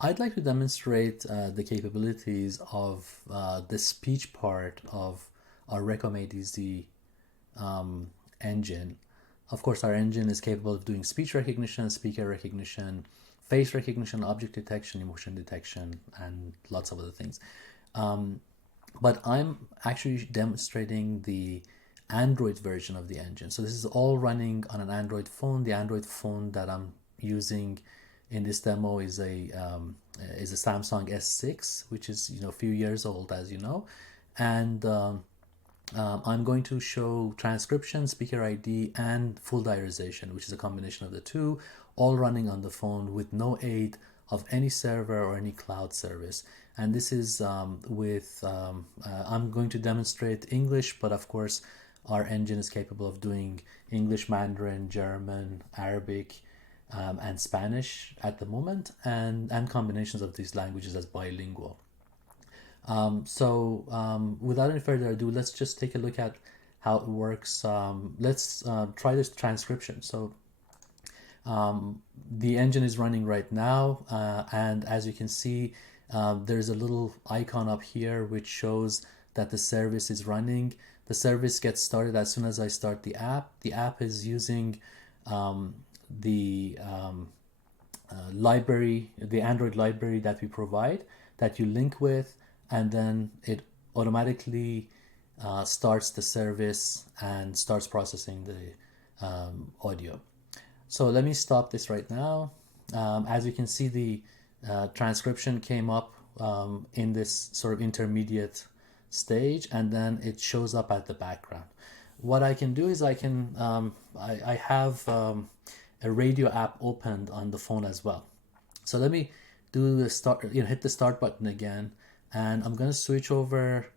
I'd like to demonstrate the capabilities of the speech part of our RecoMadeEasy engine. Of course, our engine is capable of doing speech recognition, speaker recognition, face recognition, object detection, emotion detection, and lots of other things. But I'm actually demonstrating the Android version of the engine. So this is all running on an Android phone. The Android phone that I'm using in this demo is a Samsung S6, which is a few years old, as you know, and I'm going to show transcription, speaker ID, and full diarization, which is a combination of the two, all running on the phone with no aid of any server or any cloud service. And this is I'm going to demonstrate English, but of course our engine is capable of doing English, Mandarin, German, Arabic, and Spanish at the moment, and combinations of these languages as bilingual. Without any further ado, let's just take a look at how it works. Let's try this transcription. So the engine is running right now, and as you can see, there's a little icon up here which shows that the service is running. The service gets started as soon as I start the app. The app is using the library, the Android library that we provide, that you link with, and then it automatically starts the service and starts processing the audio. So let me stop this right now. As you can see, the transcription came up in this sort of intermediate stage, and then it shows up at the background. What I can do is I have a radio app opened on the phone as well. So let me do the start, hit the start button again, and I'm going to switch over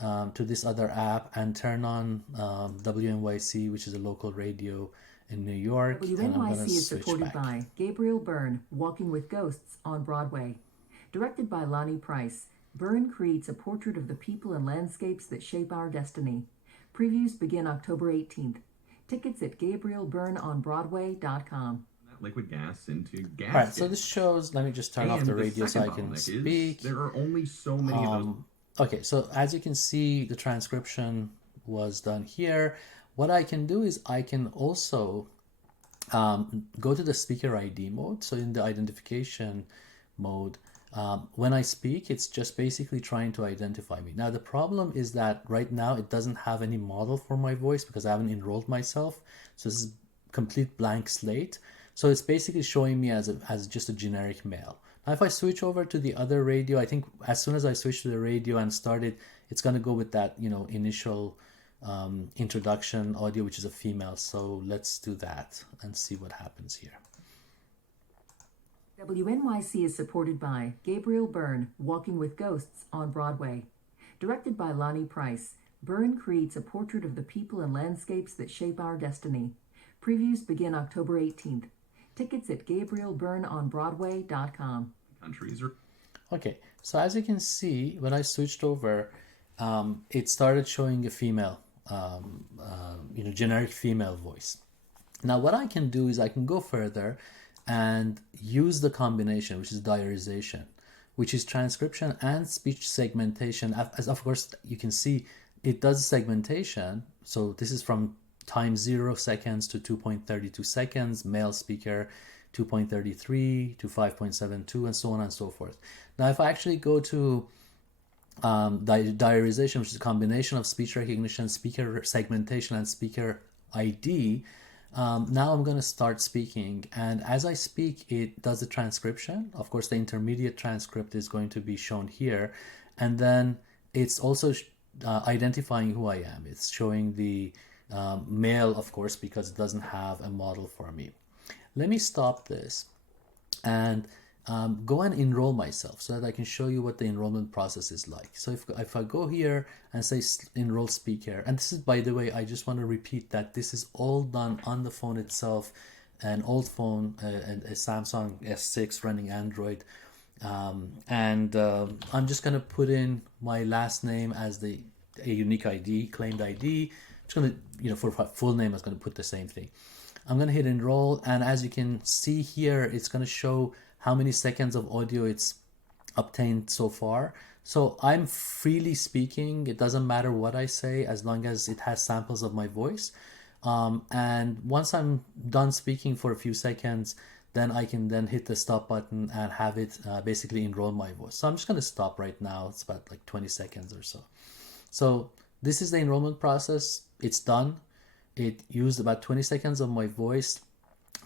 to this other app and turn on WNYC, which is a local radio in New York. WNYC is supported by Gabriel Byrne, Walking with Ghosts on Broadway. Directed by Lonnie Price, Byrne creates a portrait of the people and landscapes that shape our destiny. Previews begin October 18th. Tickets at GabrielByrneOnBroadway.com. Liquid gas into gas. All right, so this shows, let me just turn off the radio so I can speak. There are only so many of those. Okay, so as you can see, the transcription was done here. What I can do is I can also go to the speaker ID mode. So in the identification mode, when I speak, it's just basically trying to identify me. Now, the problem is that right now it doesn't have any model for my voice because I haven't enrolled myself. So this is complete blank slate. So it's basically showing me as just a generic male. Now, if I switch over to the other radio, I think as soon as I switch to the radio and start it, it's going to go with that, initial introduction audio, which is a female. So let's do that and see what happens here. WNYC is supported by Gabriel Byrne, Walking with Ghosts on Broadway. Directed by Lonnie Price, Byrne creates a portrait of the people and landscapes that shape our destiny. Previews begin October 18th. Tickets at GabrielByrneOnBroadway.com. Countries are... Okay, so as you can see, when I switched over, it started showing a female, generic female voice. Now, what I can do is I can go further and use the combination, which is diarization, which is transcription and speech segmentation. As of course, you can see it does segmentation. So this is from time 0 seconds to 2.32 seconds, male speaker 2.33 to 5.72, and so on and so forth. Now, if I actually go to diarization, which is a combination of speech recognition, speaker segmentation, and speaker ID, now I'm going to start speaking, and as I speak, it does a transcription. Of course, the intermediate transcript is going to be shown here, and then it's also identifying who I am. It's showing the male, of course, because it doesn't have a model for me. Let me stop this and go and enroll myself so that I can show you what the enrollment process is like. So if I go here and say enroll speaker, and this is, by the way, I just want to repeat that this is all done on the phone itself, an old phone, a Samsung S6 running Android. I'm just going to put in my last name as a unique ID, claimed ID. I'm just going to, for full name, I was going to put the same thing. I'm going to hit enroll, and as you can see here, it's going to show how many seconds of audio it's obtained so far. So I'm freely speaking. It doesn't matter what I say as long as it has samples of my voice. And once I'm done speaking for a few seconds, then I can then hit the stop button and have it basically enroll my voice. So I'm just going to stop right now. It's about like 20 seconds or so. So this is the enrollment process. It's done. It used about 20 seconds of my voice.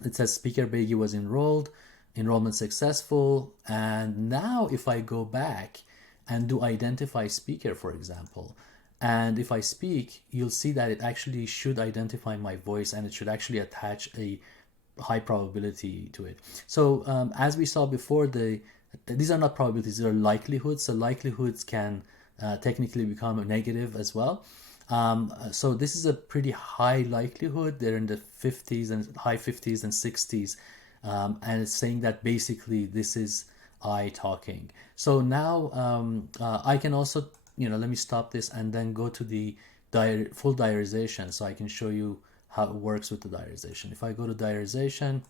It says Speaker Beigi was enrolled, enrollment successful. And now if I go back and do identify speaker, for example, and if I speak, you'll see that it actually should identify my voice and it should actually attach a high probability to it. So as we saw before, these are not probabilities, these are likelihoods. So likelihoods can technically become negative as well. So this is a pretty high likelihood. They're in the 50s and high 50s and 60s. And it's saying that basically this is I talking. So now I can also, let me stop this and then go to the full diarization so I can show you how it works with the diarization. If I go to diarization,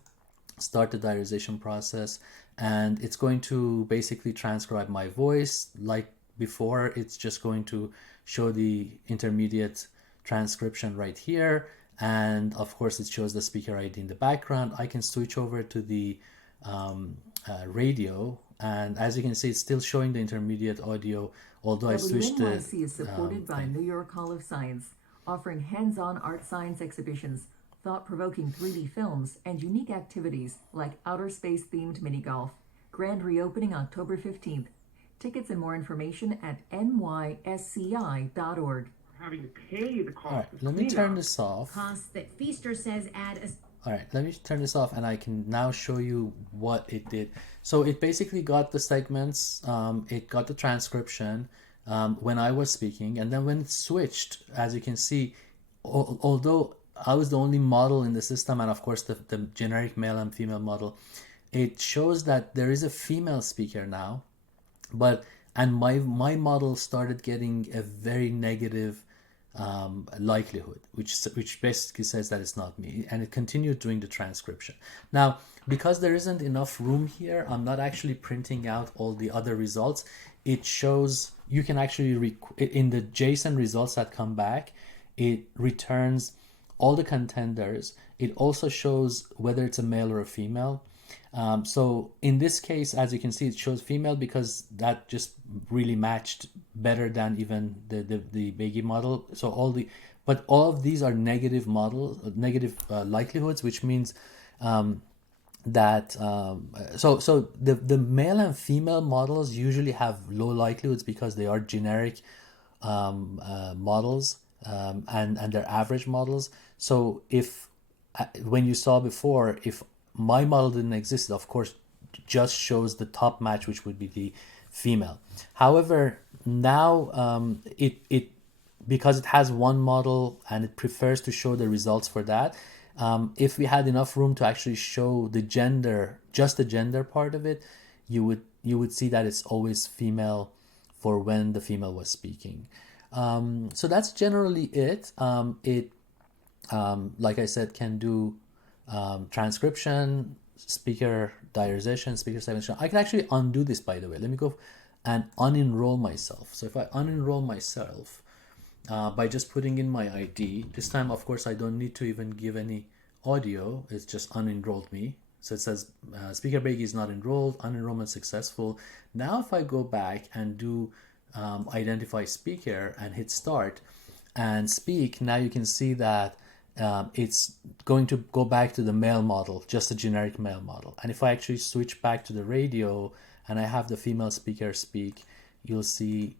start the diarization process, and it's going to basically transcribe my voice like before. It's just going to show the intermediate transcription right here, and of course it shows the speaker ID in the background. I can switch over to the radio, and as you can see, it's still showing the intermediate audio, although I switched the WNYC is supported by New York Hall of Science, offering hands-on art science exhibitions, thought-provoking 3D films, and unique activities like outer space-themed mini-golf. Grand reopening October 15th. Tickets and more information at nysci.org. Having to pay the cost. All right, let me turn this off. Costs that Feaster says add a... All right, let me turn this off and I can now show you what it did. So it basically got the segments, it got the transcription when I was speaking, and then when it switched, as you can see, although I was the only model in the system, and of course the generic male and female model, it shows that there is a female speaker now, and my model started getting a very negative likelihood, which basically says that it's not me, and it continued doing the transcription. Now, because there isn't enough room here, I'm not actually printing out all the other results. It shows you can actually in the JSON results that come back, it returns all the contenders. It also shows whether it's a male or a female. So in this case, as you can see, it shows female because that just really matched better than even the Beigi model. So all of these are negative likelihoods, which means that the male and female models usually have low likelihoods because they are generic models and they're average models. So if when you saw before, if my model didn't exist, of course, just shows the top match, which would be the female. However, now it because it has one model and it prefers to show the results for that. If we had enough room to actually show the gender, just the gender part of it, you would see that it's always female for when the female was speaking. So that's generally it. Like I said, can do transcription, speaker diarization, speaker segmentation. I can actually undo this, by the way. Let me go and unenroll myself. So if I unenroll myself by just putting in my ID, this time, of course, I don't need to even give any audio. It's just unenrolled me. So it says Speaker Beigi is not enrolled, unenrollment successful. Now if I go back and do identify speaker and hit start and speak, now you can see that it's going to go back to the male model, just a generic male model. And if I actually switch back to the radio and I have the female speaker speak, you'll see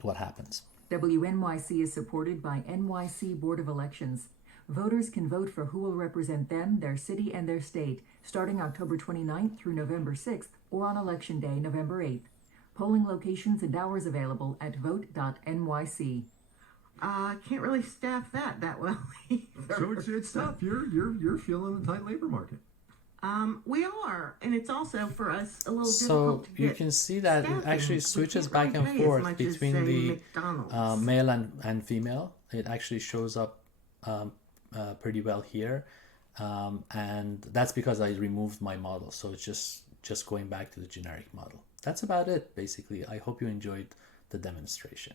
what happens. WNYC is supported by NYC Board of Elections. Voters can vote for who will represent them, their city, and their state, starting October 29th through November 6th, or on Election Day, November 8th. Polling locations and hours available at vote.nyc. Can't really staff that well either. So it's tough. You're feeling the tight labor market. We are, and it's also for us a little So difficult to you get can see that it staffing. actually We switches can't back really and pay as forth much as, between say, the McDonald's. male and female. It actually shows up pretty well here, and that's because I removed my model. So it's just just going back to the generic model. That's about it, basically. I hope you enjoyed the demonstration.